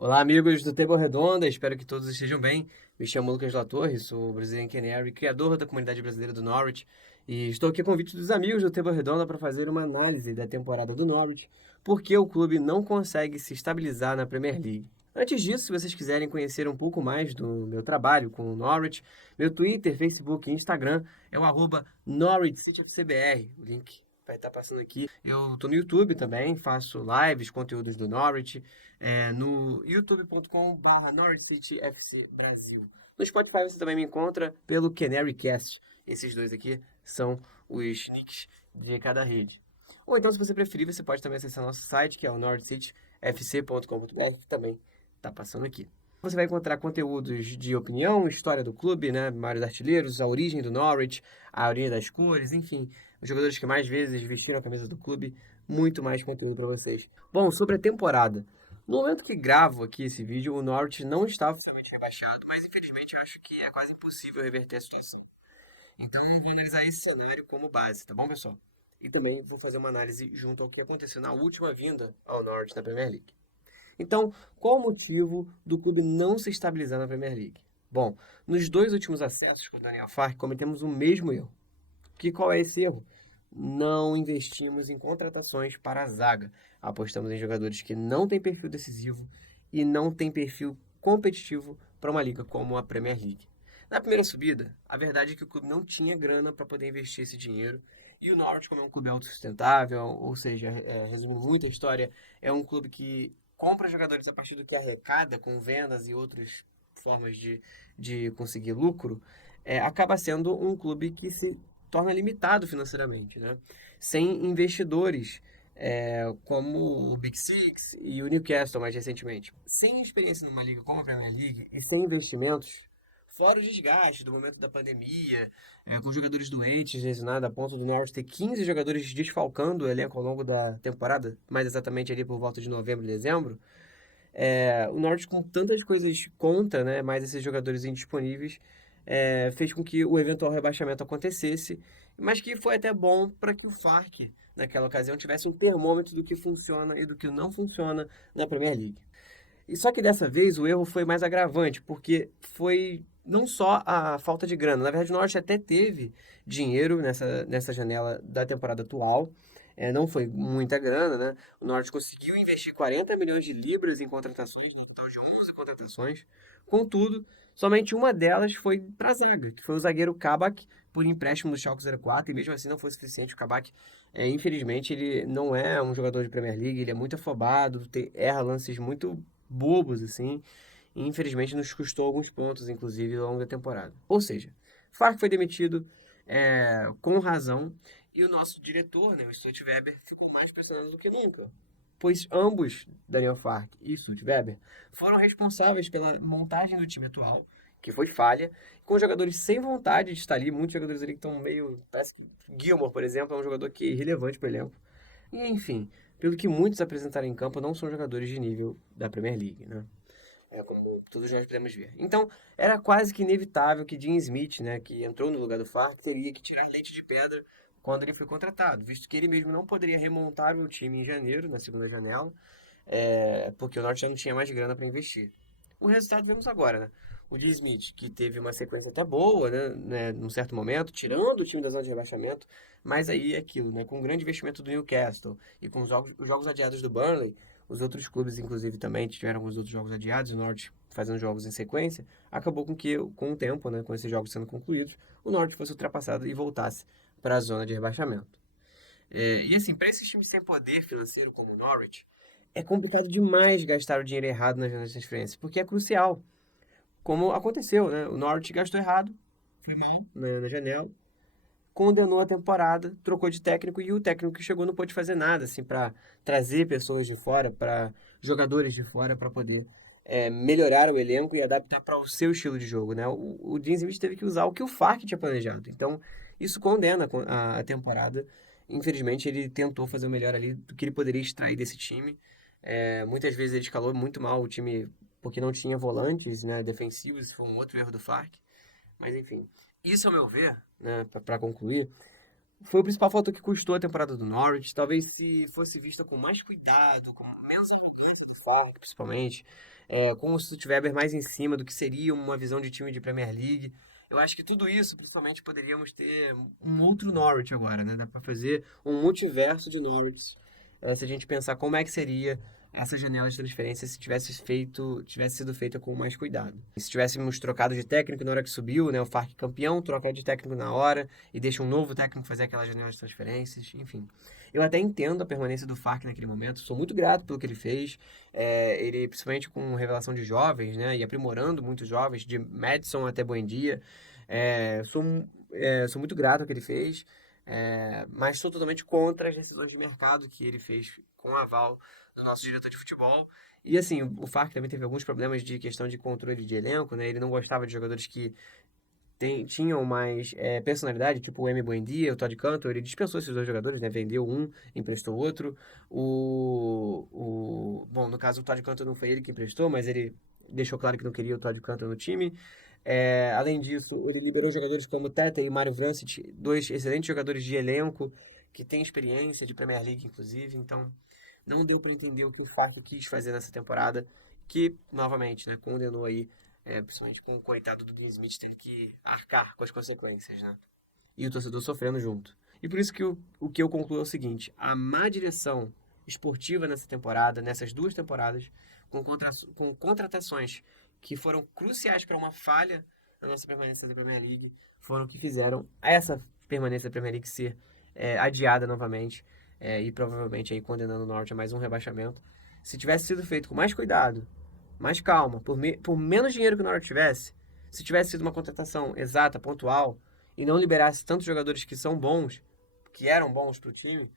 Olá, amigos do Table Redonda, espero que todos estejam bem. Me chamo Lucas Latorre, sou Brazilian Canary, criador da comunidade brasileira do Norwich, e estou aqui a convite dos amigos do Table Redonda para fazer uma análise da temporada do Norwich, porque o clube não consegue se estabilizar na Premier League. Antes disso, se vocês quiserem conhecer um pouco mais do meu trabalho com o Norwich, meu Twitter, Facebook e Instagram é o @NorwichCityFCBR. O link vai estar passando aqui. Eu estou no YouTube também, faço lives, conteúdos do Norwich, no youtube.com/barra Norwich City FC Brasil. No Spotify você também me encontra pelo Canarycast. Esses dois aqui são os nicks de cada rede. Ou então, se você preferir, você pode também acessar nosso site, que é o norwichcityfc.com.br, que também está passando aqui. Você vai encontrar conteúdos de opinião, história do clube, né? Vários artilheiros, a origem do Norwich, a origem das cores, enfim, os jogadores que mais vezes vestiram a camisa do clube, muito mais conteúdo para vocês. Bom, sobre a temporada. No momento que gravo aqui esse vídeo, o Norwich não está oficialmente rebaixado, mas infelizmente eu acho que é quase impossível reverter a situação. Então vou analisar esse cenário como base, tá bom, pessoal? E também vou fazer uma análise junto ao que aconteceu na última vinda ao Norwich na Premier League. Então, qual o motivo do clube não se estabilizar na Premier League? Bom, nos dois últimos acessos com o Daniel Fark, cometemos o mesmo erro. Qual é esse erro? Não investimos em contratações para a zaga. Apostamos em jogadores que não têm perfil decisivo e não têm perfil competitivo para uma liga como a Premier League. Na primeira subida, a verdade é que o clube não tinha grana para poder investir esse dinheiro. E o Norwich, como é um clube autossustentável, ou seja, resumindo muito a história, é um clube que compra jogadores a partir do que arrecada com vendas e outras formas de conseguir lucro, acaba sendo um clube que se torna limitado financeiramente, né? Sem investidores, como o Big Six e o Newcastle mais recentemente. Sem experiência numa liga como a Premier League e sem investimentos, fora o desgaste do momento da pandemia, com jogadores doentes, lesionados, a ponto do Norwich ter 15 jogadores desfalcando o elenco ao longo da temporada, mais exatamente ali por volta de novembro e dezembro, o Norwich com tantas coisas contra, né, mais esses jogadores indisponíveis, fez com que o eventual rebaixamento acontecesse, mas que foi até bom para que o Farc, naquela ocasião, tivesse um termômetro do que funciona e do que não funciona na Premier League. E só que dessa vez o erro foi mais agravante, porque foi não só a falta de grana. Na verdade, o Norte até teve dinheiro nessa janela da temporada atual. Não foi muita grana, né? O Norte conseguiu investir 40 milhões de libras em contratações, no total de 11 contratações. Contudo, somente uma delas foi para a zaga, que foi o zagueiro Kabak, por empréstimo do Schalke 04, e mesmo assim não foi suficiente. O Kabak, infelizmente, ele não é um jogador de Premier League, ele é muito afobado, erra lances muito bobos, assim, e infelizmente nos custou alguns pontos, inclusive, ao longo da temporada. Ou seja, Farc foi demitido com razão, e o nosso diretor, né, o Stuart Weber, ficou mais pressionado do que nunca. Pois ambos, Daniel Farc e Stuart Weber, foram responsáveis pela montagem do time atual, que foi falha, com jogadores sem vontade de estar ali, muitos jogadores ali que estão meio. Parece que Gilmore, por exemplo, é um jogador que é irrelevante para o elenco. E, enfim, pelo que muitos apresentaram em campo, não são jogadores de nível da Premier League, né? Como todos nós podemos ver. Então, era quase que inevitável que Dean Smith, né, que entrou no lugar do Farc, teria que tirar leite de pedra quando ele foi contratado, visto que ele mesmo não poderia remontar o time em janeiro, na segunda janela, porque o Norte já não tinha mais grana para investir. O resultado vemos agora, né? O Lee Smith, que teve uma sequência até boa, num certo momento, tirando o time da zona de rebaixamento, mas aí é aquilo, né? Com o grande investimento do Newcastle e com os jogos adiados do Burnley, os outros clubes, inclusive, também tiveram os outros jogos adiados, o Norte fazendo jogos em sequência, acabou com que, com o tempo, né, com esses jogos sendo concluídos, o Norte fosse ultrapassado e voltasse para a zona de rebaixamento. E assim, para esses times sem poder financeiro como o Norwich, é complicado demais gastar o dinheiro errado nas transferências, porque é crucial. Como aconteceu, né? O Norwich gastou errado, foi mal na janela, condenou a temporada, trocou de técnico e o técnico que chegou não pôde fazer nada, assim, para trazer pessoas de fora, para jogadores de fora, para poder melhorar o elenco e adaptar para o seu estilo de jogo, né? O Dean Smith teve que usar o que o Fark tinha planejado. Então, isso condena a temporada. Infelizmente, ele tentou fazer o melhor ali do que ele poderia extrair desse time. Muitas vezes ele escalou muito mal o time porque não tinha volantes, né, defensivos, isso foi um outro erro do Fark. Mas enfim, isso ao meu ver, né, para concluir, foi o principal fator que custou a temporada do Norwich. Talvez se fosse vista com mais cuidado, com menos arrogância do Fark, principalmente, com o Stuttgart mais em cima do que seria uma visão de time de Premier League. Eu acho que tudo isso, principalmente, poderíamos ter um outro Norwich agora, né? Dá para fazer um multiverso de Norwich. Se a gente pensar como é que seria essa janela de transferência se tivesse sido feita com mais cuidado. E se tivéssemos trocado de técnico na hora que subiu, né, o Farc campeão, trocar de técnico na hora e deixa um novo técnico fazer aquela janela de transferências, enfim. Eu até entendo a permanência do Farc naquele momento, sou muito grato pelo que ele fez. Ele, principalmente com revelação de jovens, né, e aprimorando muitos jovens, de Madison até Buendia. Sou muito grato ao que ele fez. Mas sou totalmente contra as decisões de mercado que ele fez com o aval do nosso diretor de futebol. E assim, o Farc também teve alguns problemas de questão de controle de elenco, né? Ele não gostava de jogadores que tinham mais personalidade, tipo o M. Buendia, o Todd Cantor. Ele dispensou esses dois jogadores, né? Vendeu um, emprestou outro. Bom, no caso, o Todd Cantor não foi ele que emprestou, mas ele deixou claro que não queria o Todd Cantor no time. Além disso, ele liberou jogadores como Tete e Mario Vrancic, dois excelentes jogadores de elenco, que têm experiência de Premier League, inclusive. Então, não deu para entender o que o Farc quis fazer nessa temporada, que, novamente, né, condenou aí, principalmente com o coitado do Dean Smith ter que arcar com as consequências, né? E o torcedor sofrendo junto. E por isso que o que eu concluo é o seguinte: a má direção esportiva nessa temporada, nessas duas temporadas, com contratações que foram cruciais para uma falha na nossa permanência da Premier League, foram o que fizeram essa permanência da Premier League ser adiada novamente e provavelmente aí condenando o Norte a mais um rebaixamento. Se tivesse sido feito com mais cuidado, mais calma, por menos dinheiro que o Norte tivesse, se tivesse sido uma contratação exata, pontual, e não liberasse tantos jogadores que são bons, que eram bons para o time,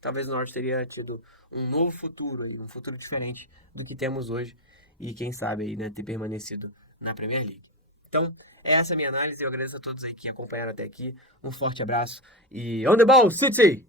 talvez o Norte teria tido um novo futuro aí, um futuro diferente do que temos hoje e quem sabe aí, né, ter permanecido na Premier League. Então, essa é a minha análise. Eu agradeço a todos aí que acompanharam até aqui. Um forte abraço e on the ball, City!